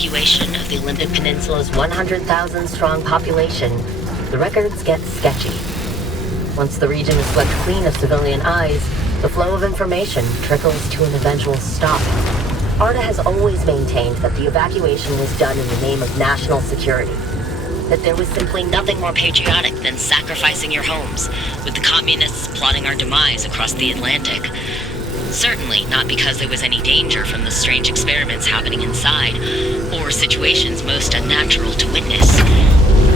evacuation of the Olympic Peninsula's 100,000-strong population, the records get sketchy. Once the region is swept clean of civilian eyes, the flow of information trickles to an eventual stop. R.A. has always maintained that the evacuation was done in the name of national security. That there was simply nothing more patriotic than sacrificing your homes, with the communists plotting our demise across the Atlantic. Certainly not because there was any danger from the strange experiments happening inside, or situations most unnatural to witness.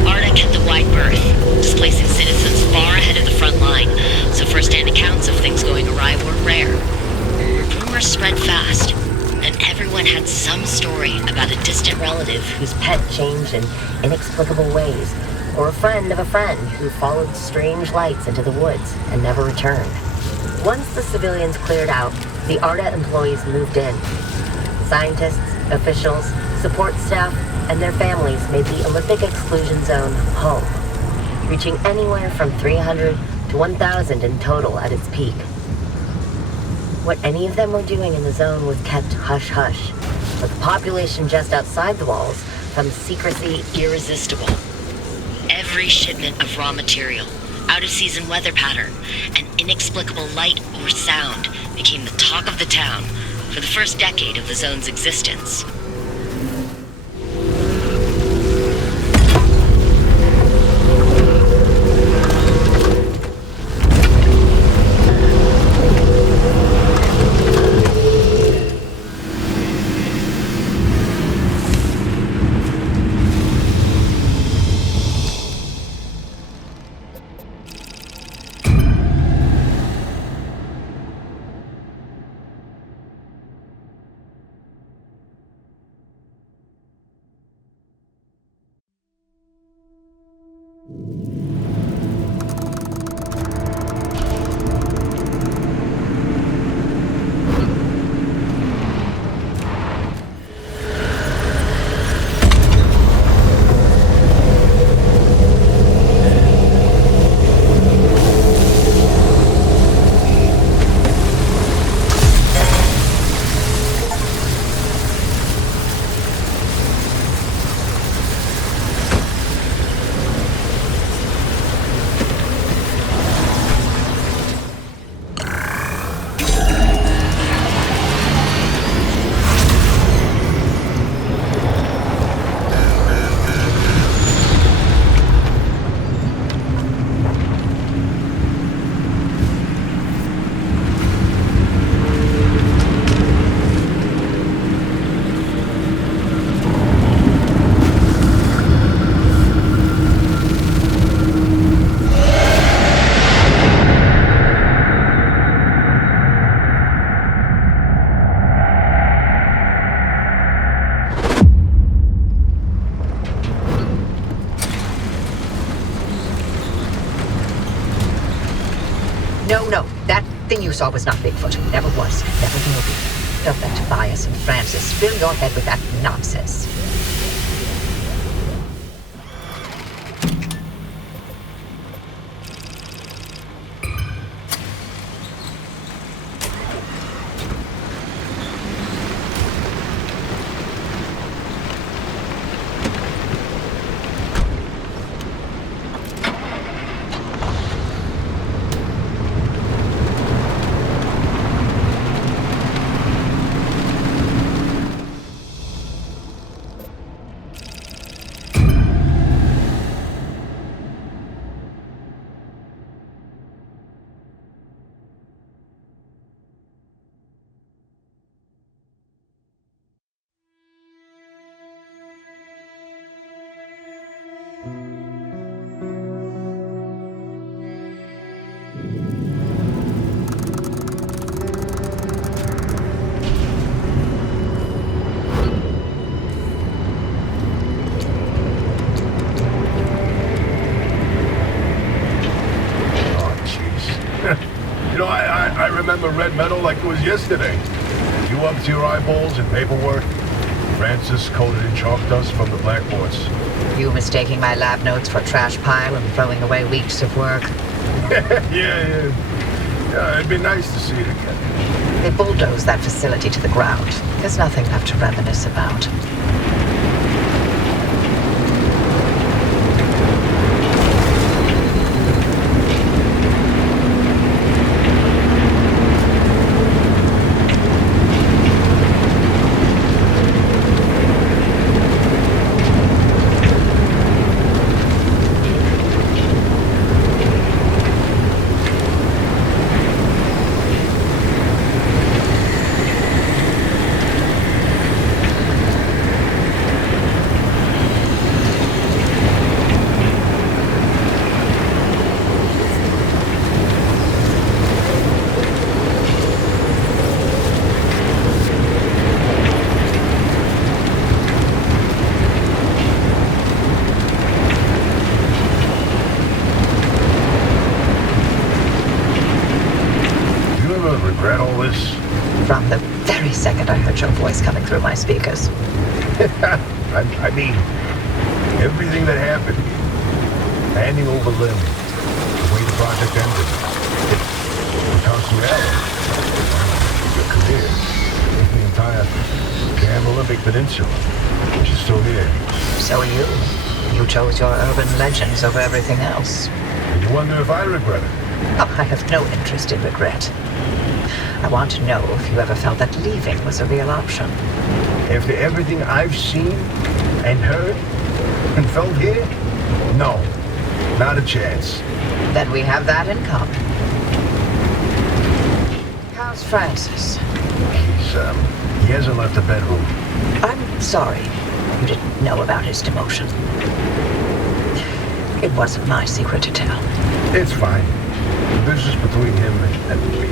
R.A. kept a wide berth, displacing citizens far ahead of the front line, so first-hand accounts of things going awry were rare. Rumors spread fast, and everyone had some story about a distant relative whose pet changed in inexplicable ways, or a friend of a friend who followed strange lights into the woods and never returned. Once the civilians cleared out, the R.A. employees moved in. Scientists, officials, support staff, and their families made the Olympic Exclusion Zone home, reaching anywhere from 300 to 1,000 in total at its peak. What any of them were doing in the zone was kept hush-hush, but the population just outside the walls found secrecy irresistible. Every shipment of raw material, out-of-season weather pattern, and inexplicable light or sound became the talk of the town for the first decade of the zone's existence. No, that thing you saw was not Bigfoot. Never was, never will be. Don't let Tobias and Francis fill your head with that nonsense. I remember red metal like it was yesterday. You up to your eyeballs in paperwork? Francis coated in chalk dust from the blackboards. You mistaking my lab notes for trash pile and throwing away weeks of work? Yeah, it'd be nice to see it again. They bulldozed that facility to the ground. There's nothing left to reminisce about. through my speakers. I mean, everything that happened, handing over Lim, the way the project ended, it comes to reality. Your career, the entire damn Olympic Peninsula, which is still here. So are you. You chose your urban legends over everything else. And you wonder if I regret it. Oh, I have no interest in regret. I want to know if you ever felt that leaving was a real option. After everything I've seen and heard and felt here, no, not a chance. Then we have that in common. How's Francis? He hasn't left the bedroom. I'm sorry you didn't know about his demotion. It wasn't my secret to tell. It's fine. The business between him and me.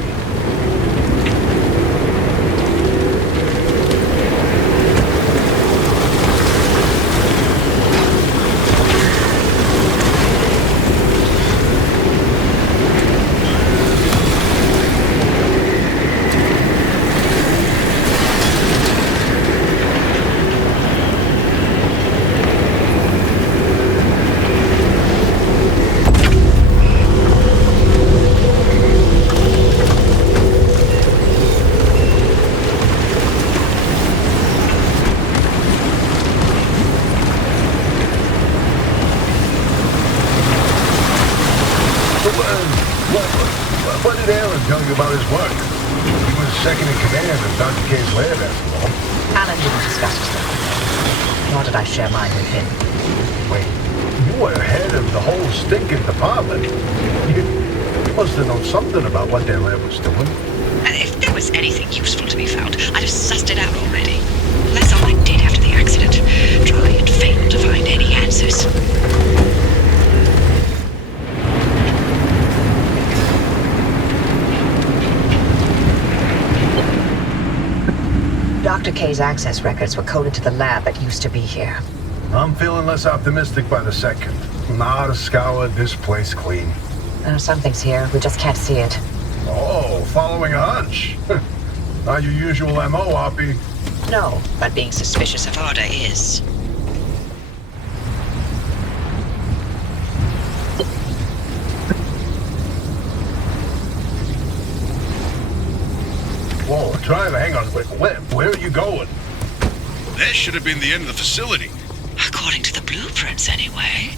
What did Alan tell you about his work? He was second in command of Dr. K's lab after all. Alan didn't discuss his work with me, nor did I share mine with him. Wait, you were head of the whole stinking department. You must have known something about what their lab was doing. And if there was anything useful to be found, I'd have sussed it out already. That's all I did after the accident. Try and fail to find any answers. Dr. K's access records were coded to the lab that used to be here. I'm feeling less optimistic by the second. Now to scour this place clean. Something's here. We just can't see it. Oh, following a hunch. Not your usual M.O., Hoppy. No, But being suspicious of order is. Whoa, driver, hang on. Where are you going? That should have been the end of the facility. According to the blueprints, anyway.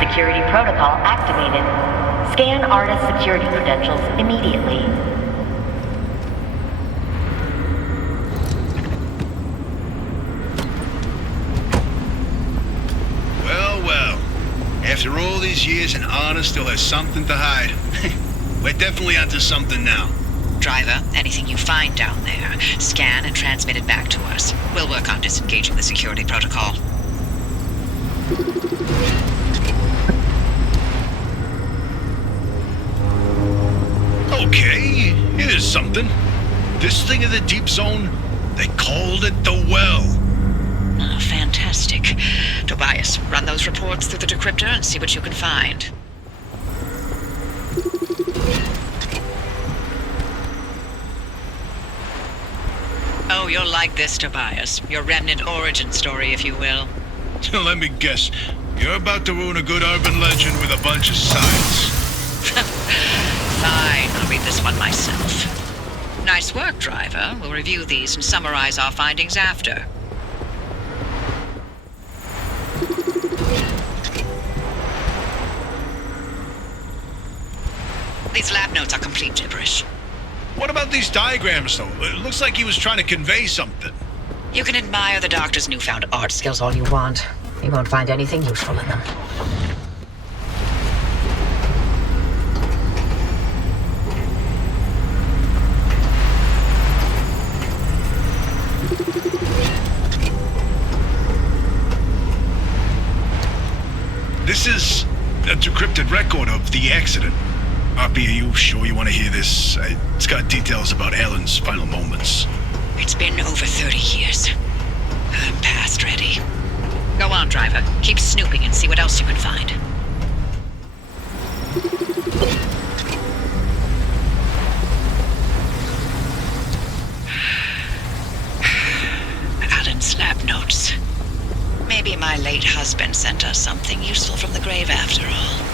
Security protocol activated. Scan artist security credentials immediately. Well. After all these years, and Anna still has something to hide. We're definitely onto something now. Driver, anything you find down there, scan and transmit it back to us. We'll work on disengaging the security protocol. Okay, here's something. This thing in the deep zone, they called it the well. Oh, fantastic. Tobias, run those reports through the decryptor and see what you can find. Oh, you'll like this, Tobias. Your remnant origin story, if you will. Let me guess. You're about to ruin a good urban legend with a bunch of sides. Fine, I'll read this one myself. Nice work, driver. We'll review these and summarize our findings after. These lab notes are complete gibberish. What about these diagrams, though? It looks like he was trying to convey something. You can admire the doctor's newfound art skills All you want. You won't find anything useful in them. This is a decrypted record of the accident. Hoppy, are you sure you want to hear this? It's got details about Ellen's final moments. It's been over 30 years. I'm past ready. Go on, driver. Keep snooping and see what else you can find. Alan's lab notes. Maybe my late husband sent us something useful from the grave after all.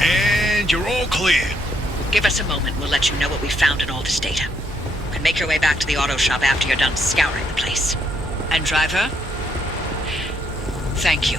And you're all clear. Give us a moment. We'll let you know what we found in all this data. You can make your way back to the auto shop after you're done scouring the place. And driver, thank you.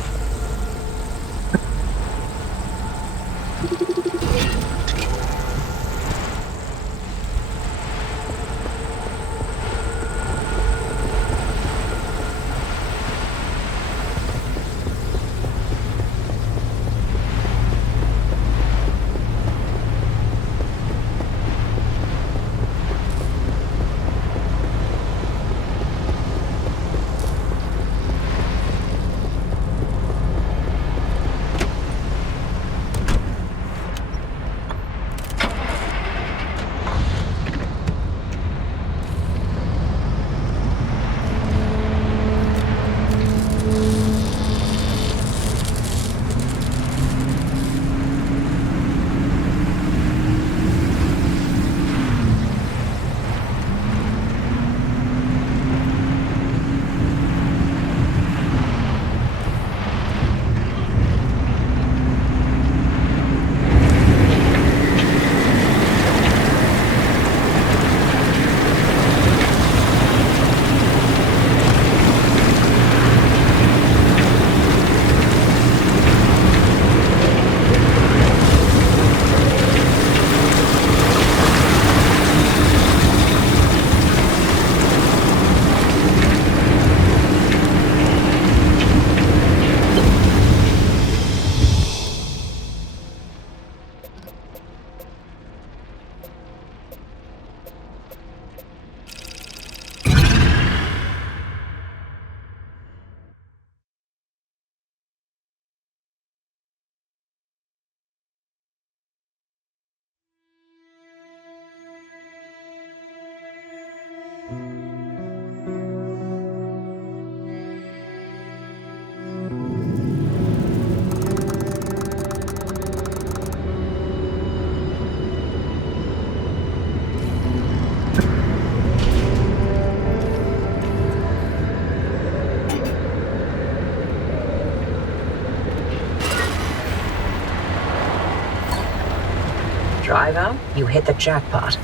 Driver, you hit the jackpot.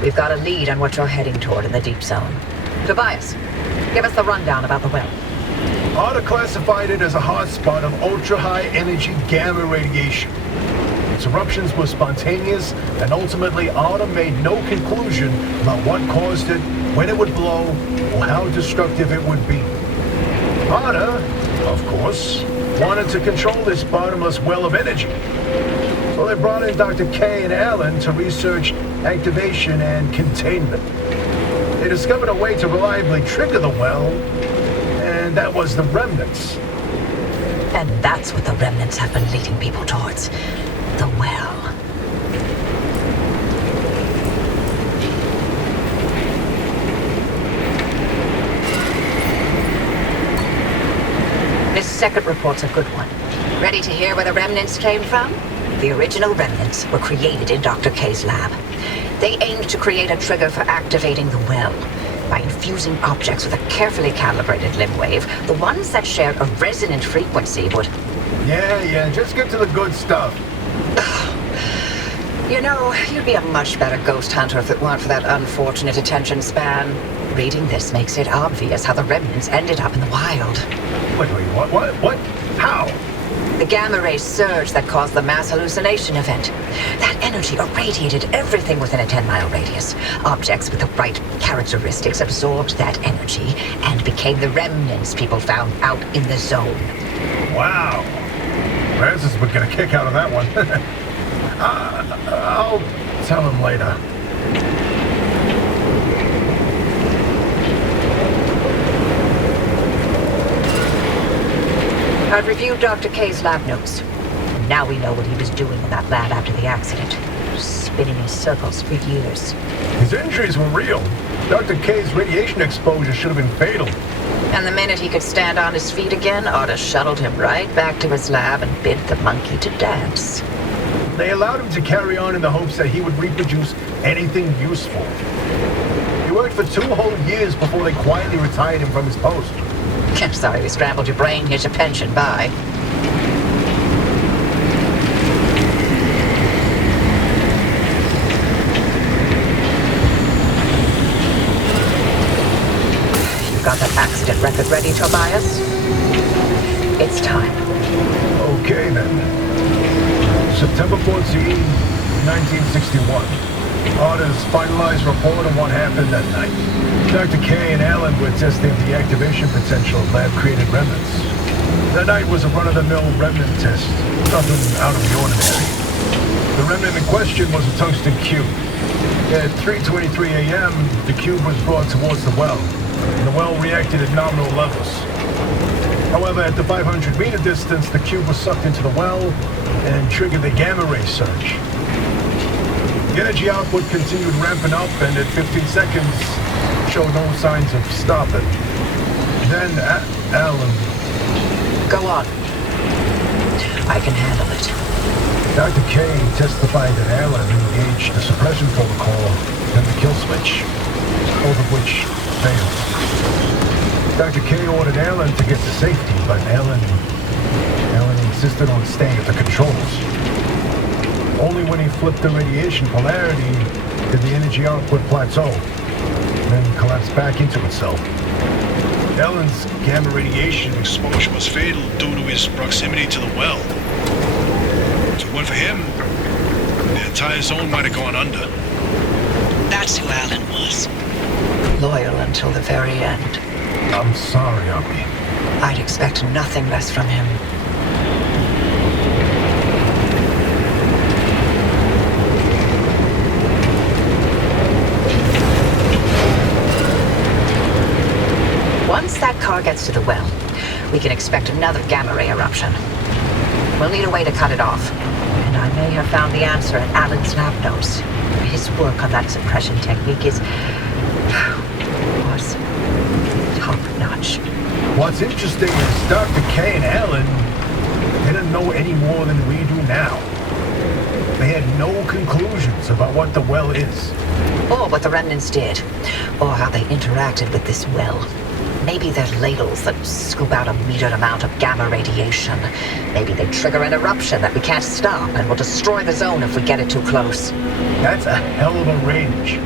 We've got a lead on what you're heading toward in the deep zone. Tobias, give us the rundown about the well. R.Havelock classified it as a hotspot of ultra-high energy gamma radiation. Its eruptions were spontaneous, and ultimately R.Havelock made no conclusion about what caused it, when it would blow, or how destructive it would be. R.Havelock, of course, wanted to control this bottomless well of energy. So they brought in Dr. K and Alan to research activation and containment. They discovered a way to reliably trigger the well, and that was the remnants. And that's what the remnants have been leading people towards. The well. This second report's a good one. Ready to hear where the remnants came from? The original remnants were created in Dr. K's lab. They aimed to create a trigger for activating the well. By infusing objects with a carefully calibrated limb wave, the ones that shared a resonant frequency would... Yeah, just get to the good stuff. You know, you'd be a much better ghost hunter if it weren't for that unfortunate attention span. Reading this makes it obvious how the remnants ended up in the wild. Wait, what? How? The gamma ray surge that caused the mass hallucination event. That energy irradiated everything within a 10-mile radius. Objects with the right characteristics absorbed that energy and became the remnants people found out in the zone. Wow. Francis would get a kick out of that one. I'll tell him later. I've reviewed Dr. K's lab notes. Now we know what he was doing in that lab after the accident. Spinning in circles for years. His injuries were real. Dr. K's radiation exposure should have been fatal. And the minute he could stand on his feet again, Otis shuttled him right back to his lab and bid the monkey to dance. They allowed him to carry on in the hopes that he would reproduce anything useful. He worked for 2 whole years before they quietly retired him from his post. Sorry we scrambled your brain. Here's your pension. Bye. You got that accident record ready, Tobias? It's time. Okay, then. September 14, 1961. Otis finalized report on what happened that night. Dr. K and Alan were testing the activation potential of lab-created remnants. That night was a run-of-the-mill remnant test, nothing out of the ordinary. The remnant in question was a tungsten cube. At 3:23 a.m., the cube was brought towards the well, and the well reacted at nominal levels. However, at the 500-meter distance, the cube was sucked into the well and triggered the gamma ray surge. The energy output continued ramping up, and at 15 seconds, showed no signs of stopping. Then, Alan... Go on. I can handle it. Dr. K testified that Alan engaged the suppression protocol and the kill switch, both of which failed. Dr. K ordered Alan to get to safety, but Alan insisted on staying at the controls. Only when he flipped the radiation polarity did the energy output plateau, then collapse back into itself. Alan's gamma radiation Exposure was fatal due to his proximity to the well. If it weren't for him, the entire zone might have gone under. That's who Alan was. Loyal until the very end. I'm sorry, Abby. I'd expect nothing less from him. Once that car gets to the well, we can expect another gamma ray eruption. We'll need a way to cut it off. And I may have found the answer in Alan's lab notes. His work on that suppression technique was top-notch. What's interesting is Dr. K and Alan didn't know any more than we do now. They had no conclusions about what the well is. Or what the remnants did. Or how they interacted with this well. Maybe they're ladles that scoop out a metered amount of gamma radiation. Maybe they trigger an eruption that we can't stop and will destroy the zone if we get it too close. That's a hell of a range.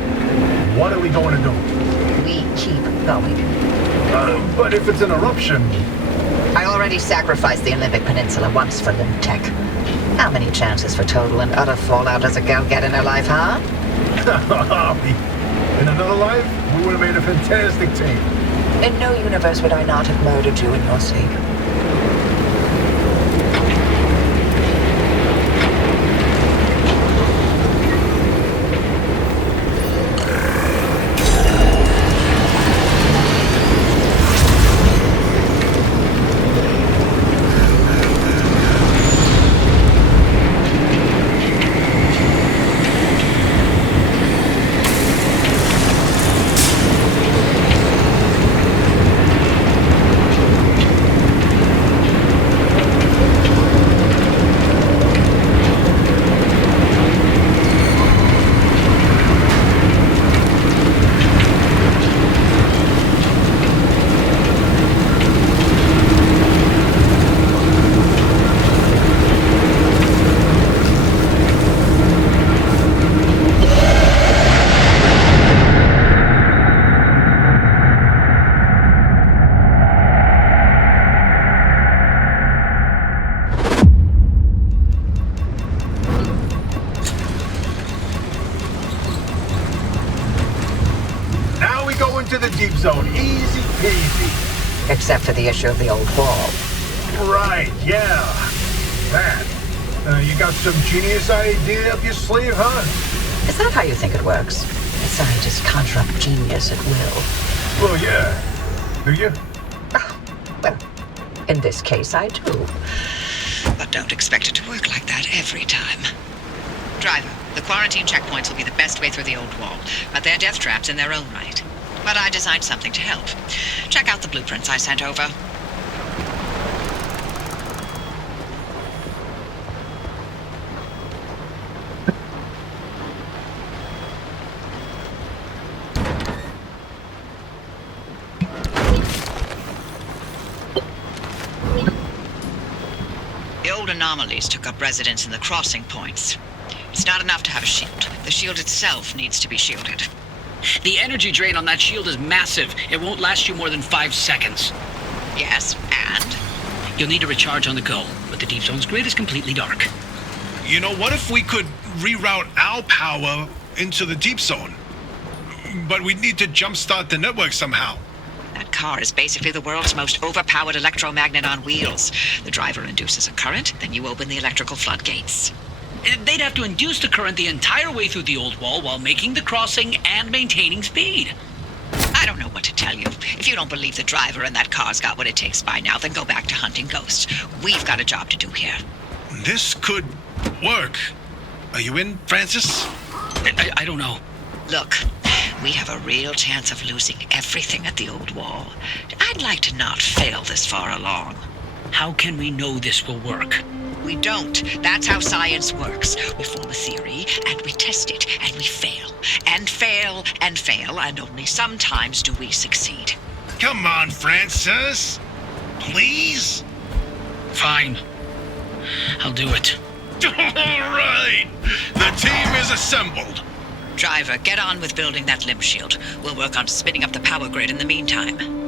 What are we going to do? We keep going. But if it's an eruption... I already sacrificed the Olympic Peninsula once for Limb Tech. How many chances for total and utter fallout does a gal get in her life, huh? In another life, we would have made a fantastic team. In no universe would I not have murdered you in your sleep. Easy. Except for the issue of the old wall. Right, yeah. That. You got some genius idea up your sleeve, huh? Is that how you think it works? A scientist conjure up genius at will. Well, yeah. Do you? Well, in this case, I do. But don't expect it to work like that every time. Driver, the quarantine checkpoints will be the best way through the old wall, but they're death traps in their own right. But I designed something to help. Check out the blueprints I sent over. The old anomalies took up residence in the crossing points. It's not enough to have a shield. The shield itself needs to be shielded. The energy drain on that shield is massive. It won't last you more than 5 seconds. Yes, and? You'll need to recharge on the go, but the deep zone's grid is completely dark. You know, what if we could reroute our power into the deep zone? But we'd need to jumpstart the network somehow. That car is basically the world's most overpowered electromagnet on wheels. The driver induces a current, then you open the electrical floodgates. They'd have to induce the current the entire way through the old wall while making the crossing and maintaining speed. I don't know what to tell you. If you don't believe the driver and that car's got what it takes by now, then go back to hunting ghosts. We've got a job to do here. This could work. Are you in, Francis? I don't know. Look, we have a real chance of losing everything at the old wall. I'd like to not fail this far along. How can we know this will work? We don't. That's how science works. We form a theory, and we test it, and we fail. And fail, and fail, and only sometimes do we succeed. Come on, Francis. Please? Fine. I'll do it. All right. The team is assembled. Driver, get on with building that limb shield. We'll work on spinning up the power grid in the meantime.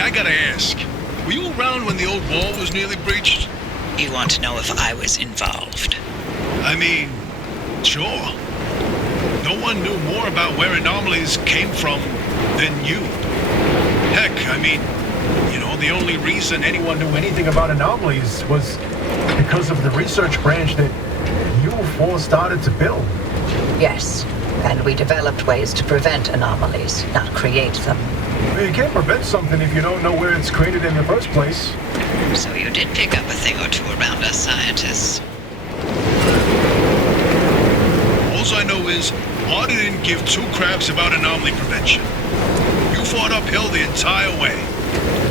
I gotta ask, were you around when the old wall was nearly breached? You want to know if I was involved? I mean, sure. No one knew more about where anomalies came from than you. Heck, I mean, you know, the only reason anyone knew Anything about anomalies was because of the research branch that you four started to build. Yes, and we developed ways to prevent anomalies, not create them. You can't prevent something if you don't know where it's created in the first place. So you did pick up a thing or two around us scientists. All I know is, Arda didn't give two craps about anomaly prevention. You fought uphill the entire way.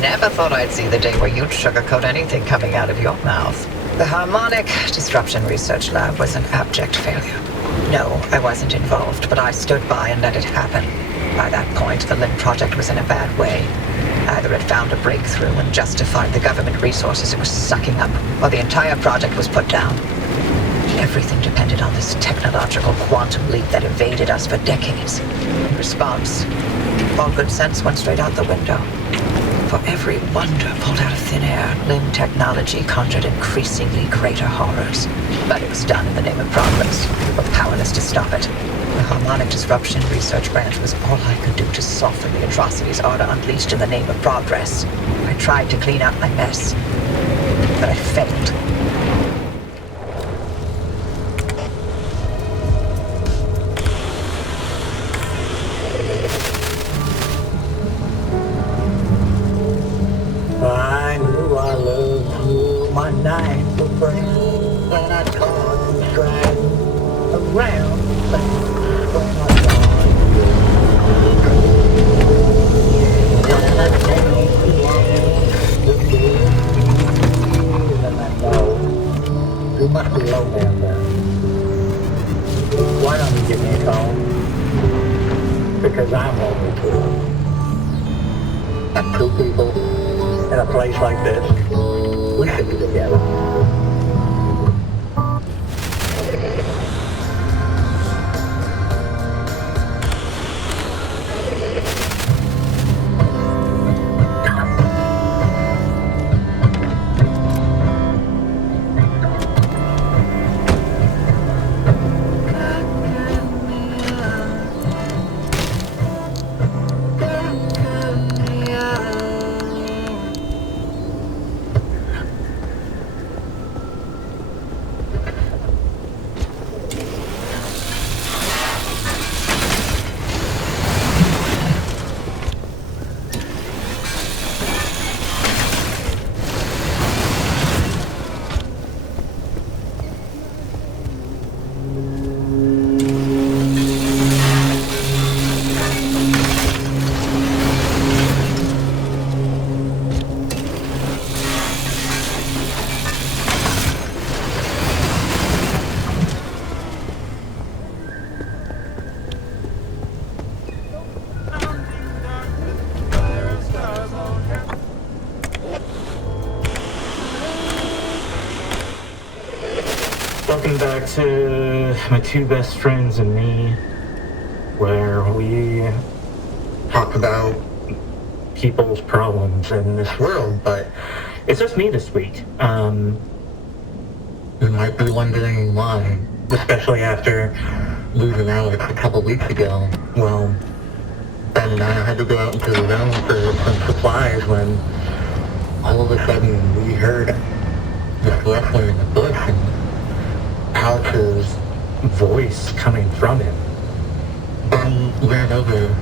Never thought I'd see the day where you'd sugarcoat anything coming out of your mouth. The Harmonic Disruption Research Lab was an abject failure. No, I wasn't involved, but I stood by and let it happen. By that point, the LIM project was in a bad way. Either it found a breakthrough and justified the government resources it was sucking up, or the entire project was put down. Everything depended on this technological quantum leap that evaded us for decades. In response, all good sense went straight out the window. For every wonder pulled out of thin air, limb technology conjured increasingly greater horrors. But it was done in the name of progress. We were powerless to stop it. The Harmonic Disruption Research Branch was all I could do to soften the atrocities Arda unleashed in the name of progress. I tried to clean up my mess, but I failed. I knew I loved you, my night was friend, when I taught and dragged around, when I taught you. And I changed the world, the news, and I know you must be low down there. Why don't you give me a call? Because I'm lonely too. And two people in a place like this, we should be together. Welcome back to my two best friends and me, where we talk about people's problems in this world, but it's just me this week. You might be wondering why, especially after losing Alex a couple weeks ago. Well, Ben and I had to go out into the zone for some supplies when all of a sudden we heard this rustling in the bush and Alex's voice coming from him. Ben ran over.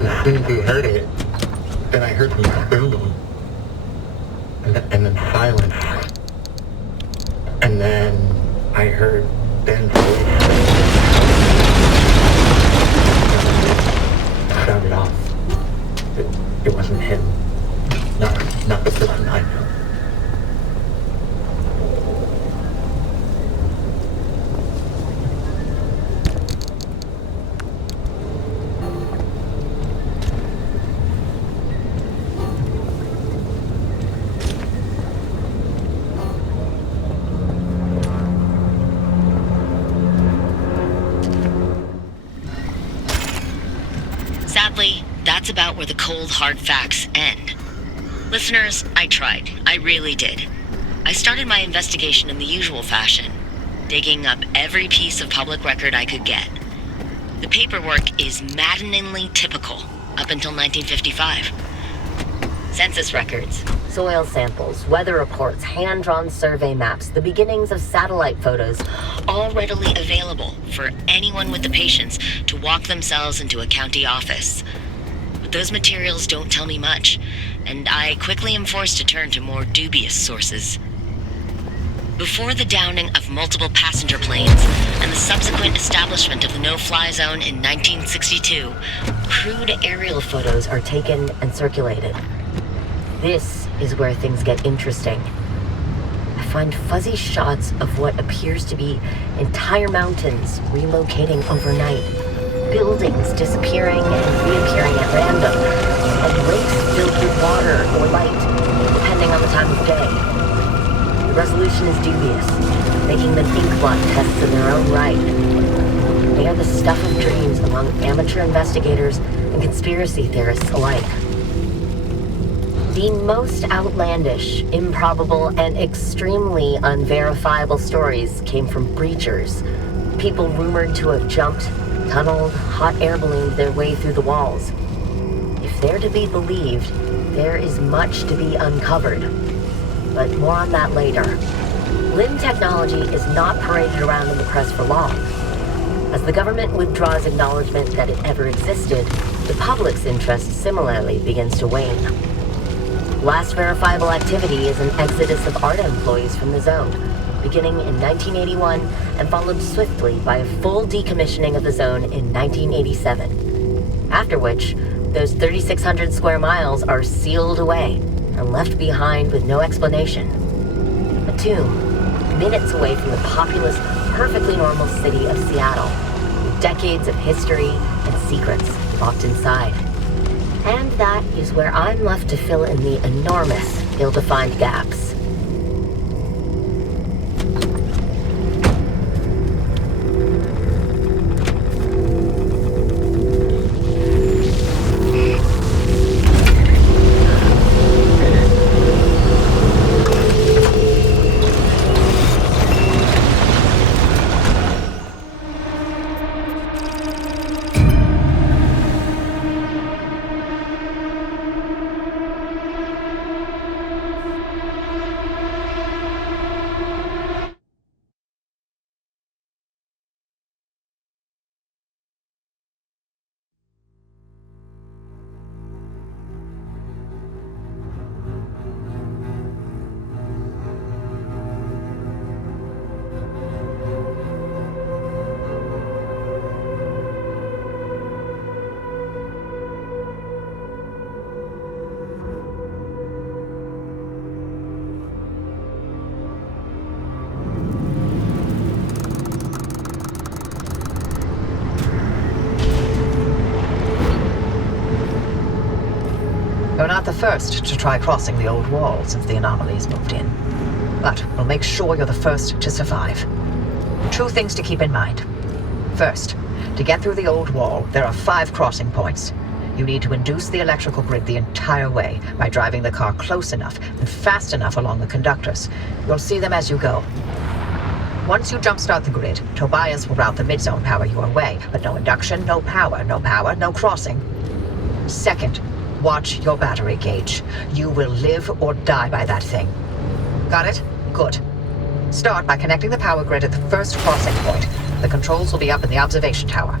As soon as he heard it, then I heard some screaming. And then silence. And then I heard Ben's voice. Sounded off. It wasn't him. Not the person I know. Sadly, that's about where the cold, hard facts end. Listeners, I tried. I really did. I started my investigation in the usual fashion, digging up every piece of public record I could get. The paperwork is maddeningly typical, up until 1955. Census records, soil samples, weather reports, hand-drawn survey maps, the beginnings of satellite photos, all readily available for anyone with the patience to walk themselves into a county office. But those materials don't tell me much, and I quickly am forced to turn to more dubious sources. Before the downing of multiple passenger planes and the subsequent establishment of the no-fly zone in 1962, crude aerial photos are taken and circulated. This is where things get interesting. I find fuzzy shots of what appears to be entire mountains relocating overnight, buildings disappearing and reappearing at random, and lakes filled with water or light, depending on the time of day. The resolution is dubious, making them inkblot tests in their own right. They are the stuff of dreams among amateur investigators and conspiracy theorists alike. The most outlandish, improbable, and extremely unverifiable stories came from breachers, people rumored to have jumped, tunneled, hot air ballooned their way through the walls. If they're to be believed, there is much to be uncovered. But more on that later. LIM technology is not paraded around in the press for long. As the government withdraws acknowledgement that it ever existed, the public's interest similarly begins to wane. Last verifiable activity is an exodus of ARDA employees from the zone, beginning in 1981 and followed swiftly by a full decommissioning of the zone in 1987. After which, those 3,600 square miles are sealed away and left behind with no explanation. A tomb, minutes away from the populous, perfectly normal city of Seattle, with decades of history and secrets locked inside. And that is where I'm left to fill in the enormous, ill-defined gaps. You're not the first to try crossing the old wall since the anomalies moved in. But we'll make sure you're the first to survive. Two things to keep in mind. First, to get through the old wall, there are 5 crossing points. You need to induce the electrical grid the entire way by driving the car close enough and fast enough along the conductors. You'll see them as you go. Once you jumpstart the grid, Tobias will route the mid-zone power your way, but no induction, no power, no crossing. Second, watch your battery gauge. You will live or die by that thing. Got it? Good. Start by connecting the power grid at the first crossing point. The controls will be up in the observation tower.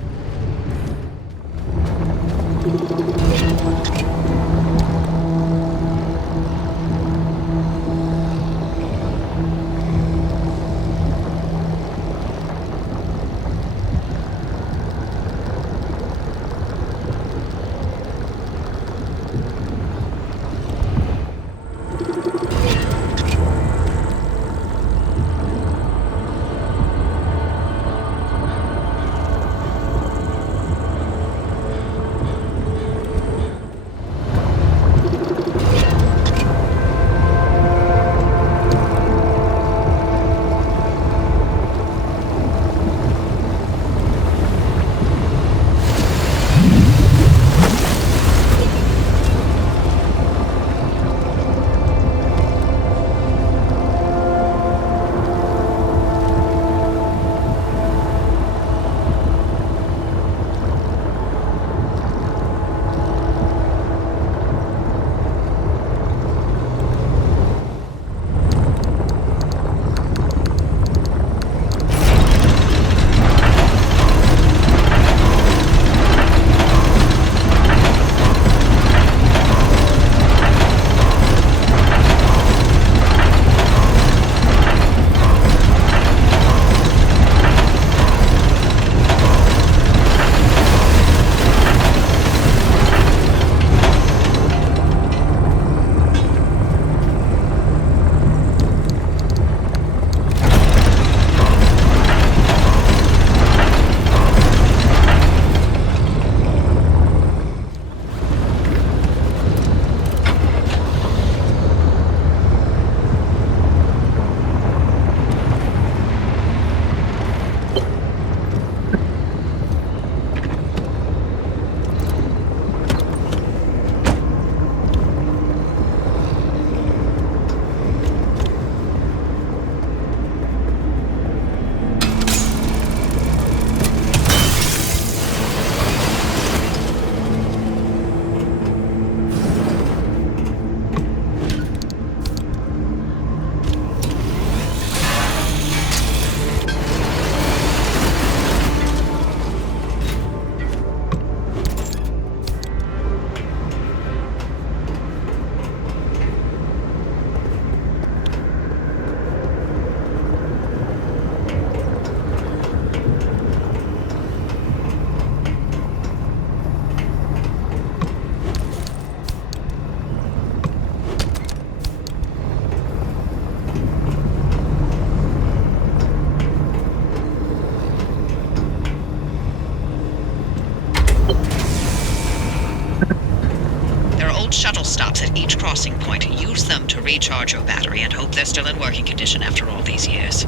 at each crossing point, use them to recharge your battery, and hope they're still in working condition after all these years.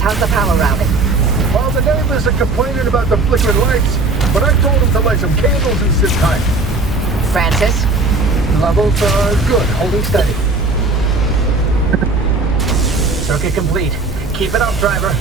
How's the power routing? Well, the neighbors are complaining about the flickering lights, but I told them to light some candles and sit tight. Francis? Levels are good, holding steady. Circuit complete. Keep it up, driver.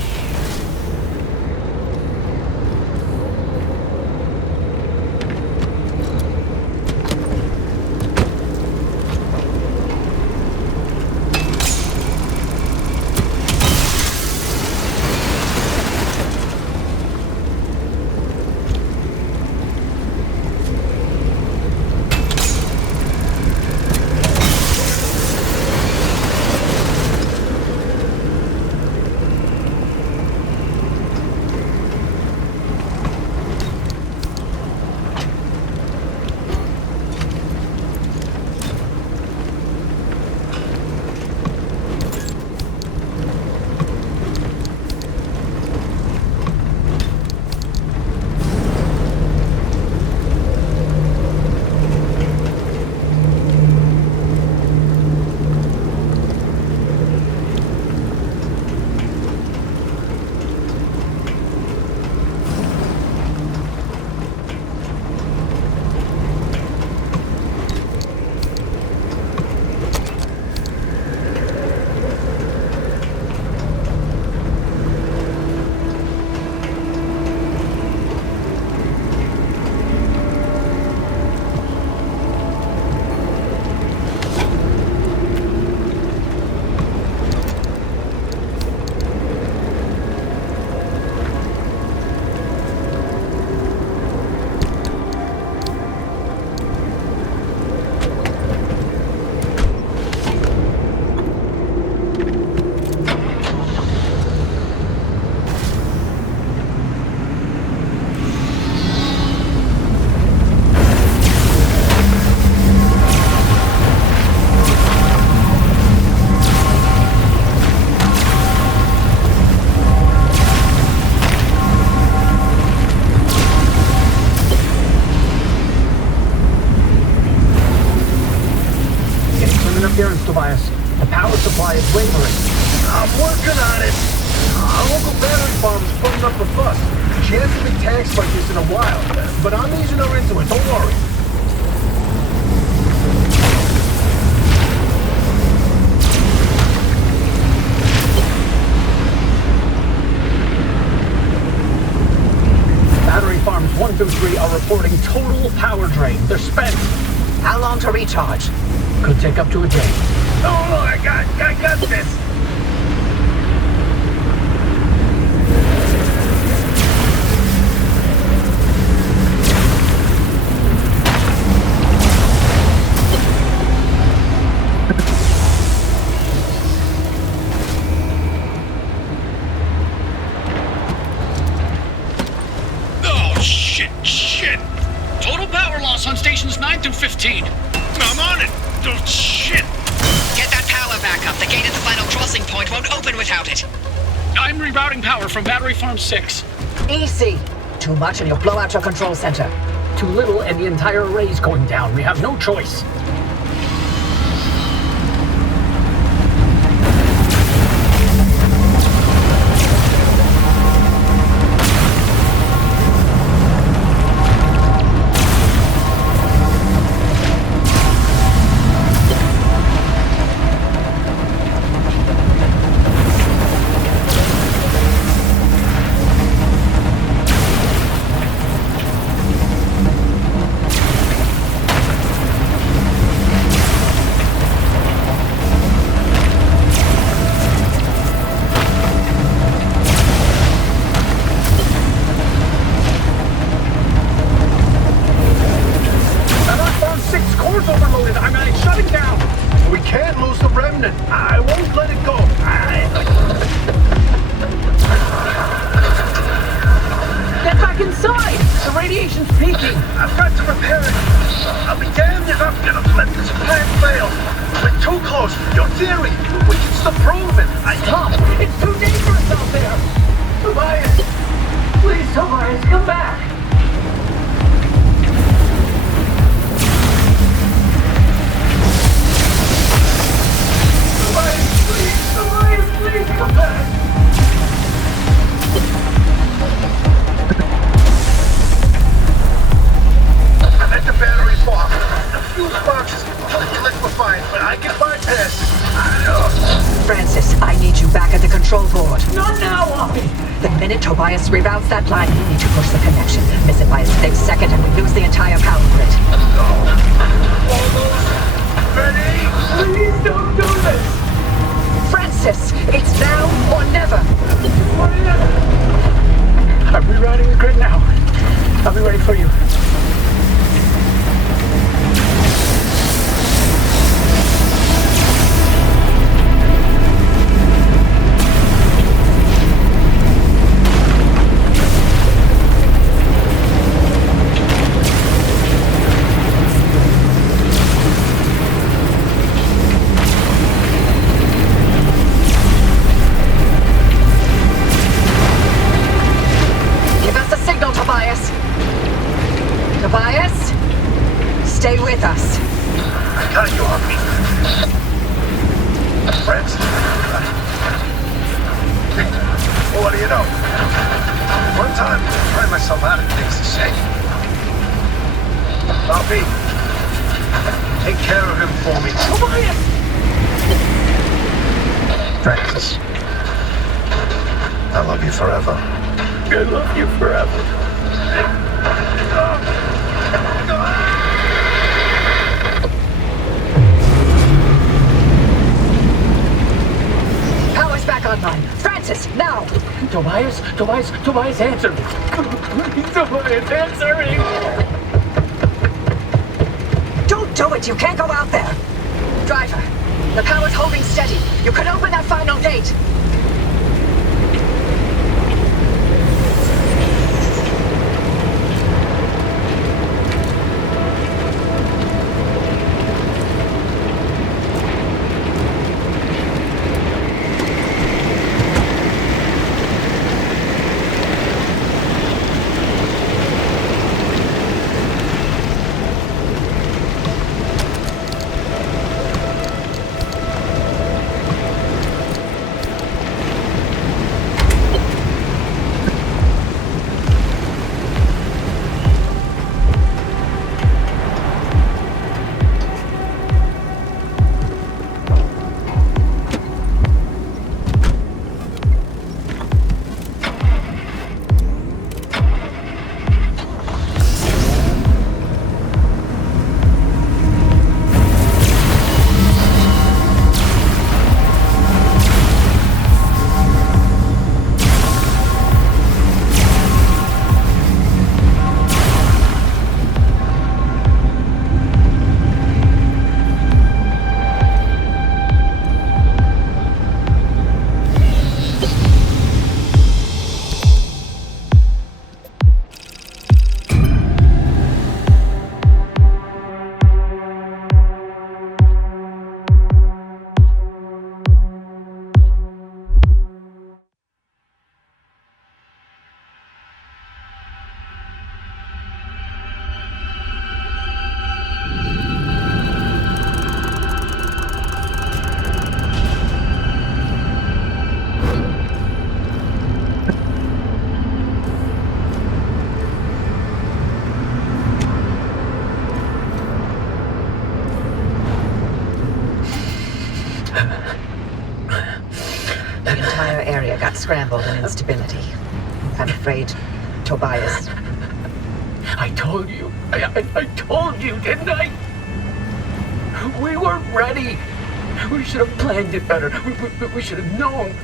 Tobias. The power supply is wavering. I'm working on it. Our local battery farm is putting up a fuss. She hasn't been taxed like this in a while, but I'm easing her into it, don't worry. Battery farms 1 through 3 are reporting total power drain. They're spent. How long to recharge? Could take up to a day. Oh, I got this. Oh, shit. Total power loss on stations 9 through 15. I'm on it. Oh, shit. Get that power back up. The gate at the final crossing point won't open without it. I'm rerouting power from Battery Farm 6. EC. Too much and you'll blow out your control center. Too little and the entire array's going down. We have no choice. Reroutes that line. You need to push the connection. Miss it by a split second and we lose the entire power grid. Ready? Please don't do this! Francis, it's now or never. I'm rerouting the grid now. I'll be ready for you. Stay with us. I got you on me. Friends. Well, what do you know? One time, I find myself out of things to say. Poppy, take care of him for me. Tobias! Francis, I love you forever. I love you forever. Power's back online. Francis, now! Tobias, answer me. Tobias, answer me. Don't do it. You can't go out there. Driver, the power's holding steady. You can open that final gate. scramble and instability. I'm afraid, Tobias. I told you. I told you, didn't I? We weren't ready. We should have planned it better. We should have known.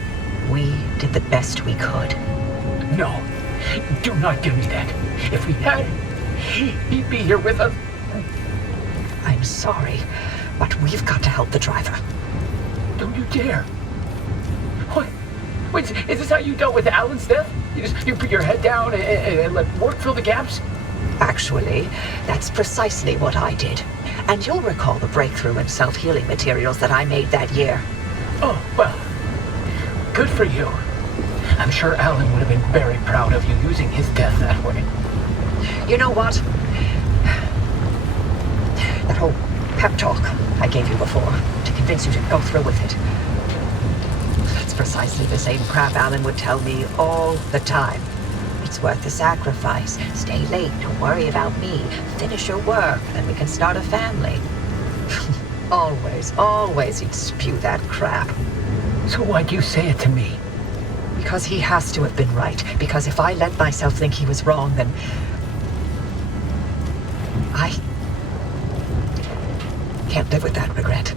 We did the best we could. No, do not give me that. If we had, he'd be here with us. I'm sorry, but we've got to help the driver. Don't you dare. What? Wait, is this how you dealt with Alan's death? You put your head down and let work fill the gaps? Actually, that's precisely what I did. And you'll recall the breakthrough in self-healing materials that I made that year. Oh, well, good for you. I'm sure Alan would have been very proud of you using his death that way. You know what? That whole pep talk I gave you before to convince you to go through with it. That's precisely the same crap Alan would tell me all the time. It's worth the sacrifice. Stay late, don't worry about me. Finish your work, then we can start a family. Always he'd spew that crap. So why'd you say it to me? Because he has to have been right. Because if I let myself think he was wrong, then I can't live with that regret.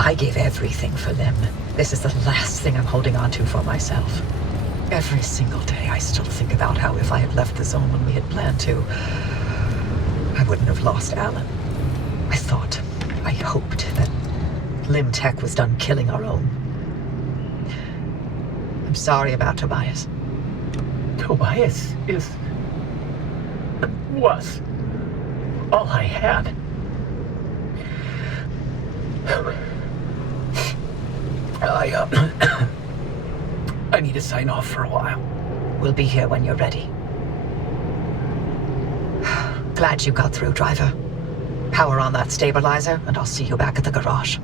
I gave everything for Lim. This is the last thing I'm holding on to for myself. Every single day I still think about how if I had left the zone when we had planned to, I wouldn't have lost Alan. I hoped that Lim Tech was done killing our own. I'm sorry about Tobias. Tobias was all I had. I need to sign off for a while. We'll be here when you're ready. Glad you got through, driver. Power on that stabilizer, and I'll see you back at the garage.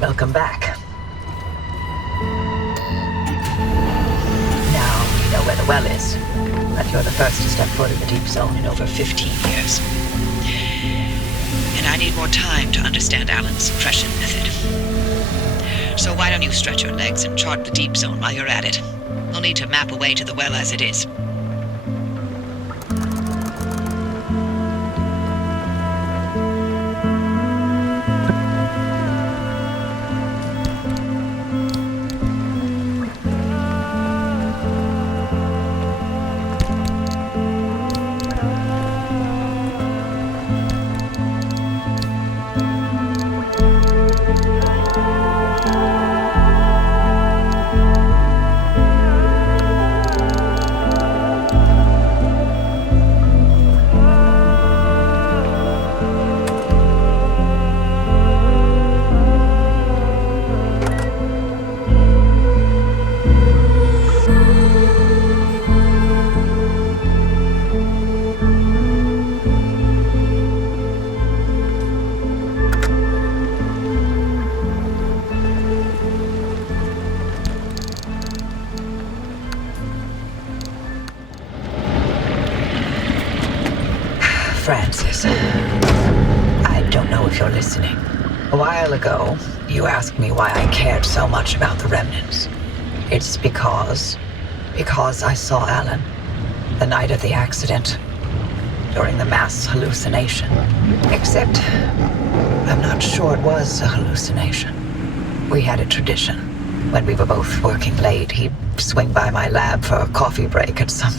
Welcome back. Now you know where the well is, but you're the first to step foot in the deep zone in over 15 years. And I need more time to understand Alan's suppression method. So why don't you stretch your legs and chart the deep zone while you're at it? We'll need to map a way to the well as it is. Francis. I don't know if you're listening. A while ago, you asked me why I cared so much about the remnants. It's because I saw Alan the night of the accident, during the mass hallucination. Except, I'm not sure it was a hallucination. We had a tradition. When we were both working late, he'd swing by my lab for a coffee break at some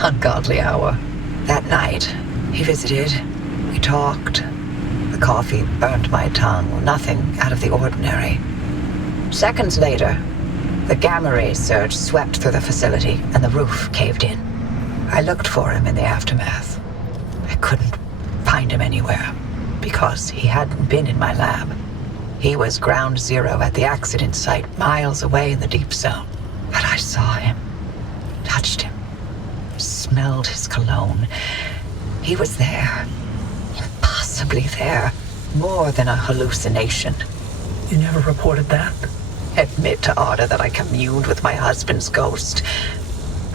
ungodly hour. That night, he visited. We talked. The coffee burnt my tongue. Nothing out of the ordinary. Seconds later, the gamma ray surge swept through the facility and the roof caved in. I looked for him in the aftermath. I couldn't find him anywhere because he hadn't been in my lab. He was ground zero at the accident site, miles away in the deep zone. But I saw him, touched him, smelled his cologne. He was there, impossibly there, more than a hallucination. You never reported that? Admit to Arda that I communed with my husband's ghost.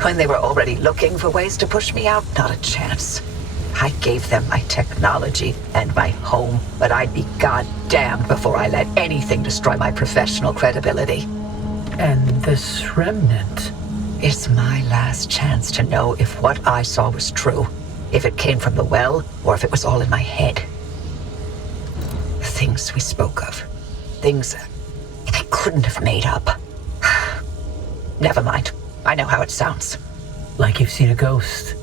When they were already looking for ways to push me out, not a chance. I gave them my technology and my home, but I'd be goddamned before I let anything destroy my professional credibility. And this remnant? It's my last chance to know if what I saw was true, if it came from the well, or if it was all in my head. The things we spoke of, things I couldn't have made up. Never mind. I know how it sounds. Like you've seen a ghost.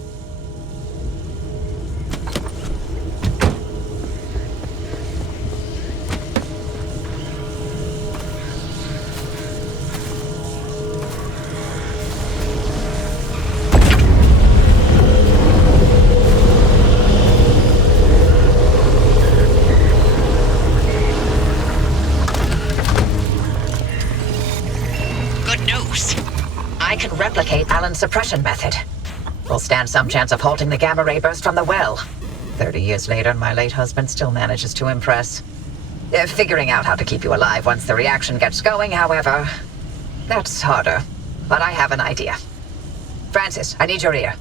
Replicate Alan's suppression method. We'll stand some chance of halting the gamma ray burst from the well. 30 years later, my late husband still manages to impress. Figuring out how to keep you alive once the reaction gets going, however, that's harder. But I have an idea. Francis, I need your ear.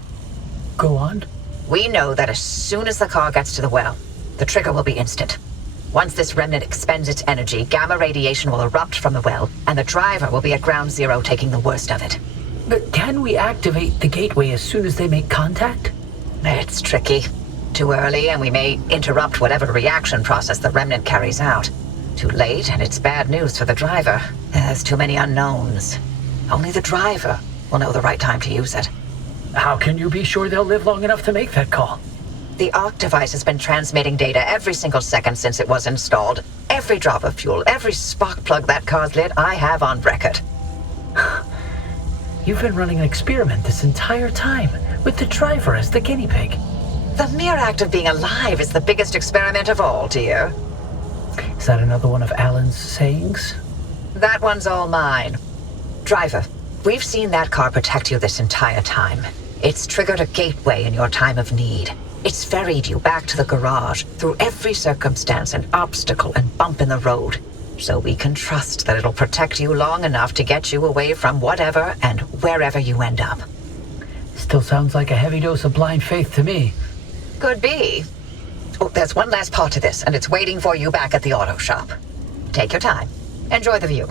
Go on. We know that as soon as the car gets to the well, the trigger will be instant. Once this remnant expends its energy, gamma radiation will erupt from the well, and the driver will be at ground zero taking the worst of it. But can we activate the gateway as soon as they make contact? It's tricky. Too early, and we may interrupt whatever reaction process the remnant carries out. Too late, and it's bad news for the driver. There's too many unknowns. Only the driver will know the right time to use it. How can you be sure they'll live long enough to make that call? The ARC device has been transmitting data every single second since it was installed. Every drop of fuel, every spark plug that car's lit, I have on record. You've been running an experiment this entire time, with the driver as the guinea pig. The mere act of being alive is the biggest experiment of all, dear. Is that another one of Alan's sayings? That one's all mine. Driver, we've seen that car protect you this entire time. It's triggered a gateway in your time of need. It's ferried you back to the garage, through every circumstance and obstacle and bump in the road. So we can trust that it'll protect you long enough to get you away from whatever and wherever you end up. Still sounds like a heavy dose of blind faith to me. Could be. Oh, there's one last part to this, and it's waiting for you back at the auto shop. Take your time. Enjoy the view.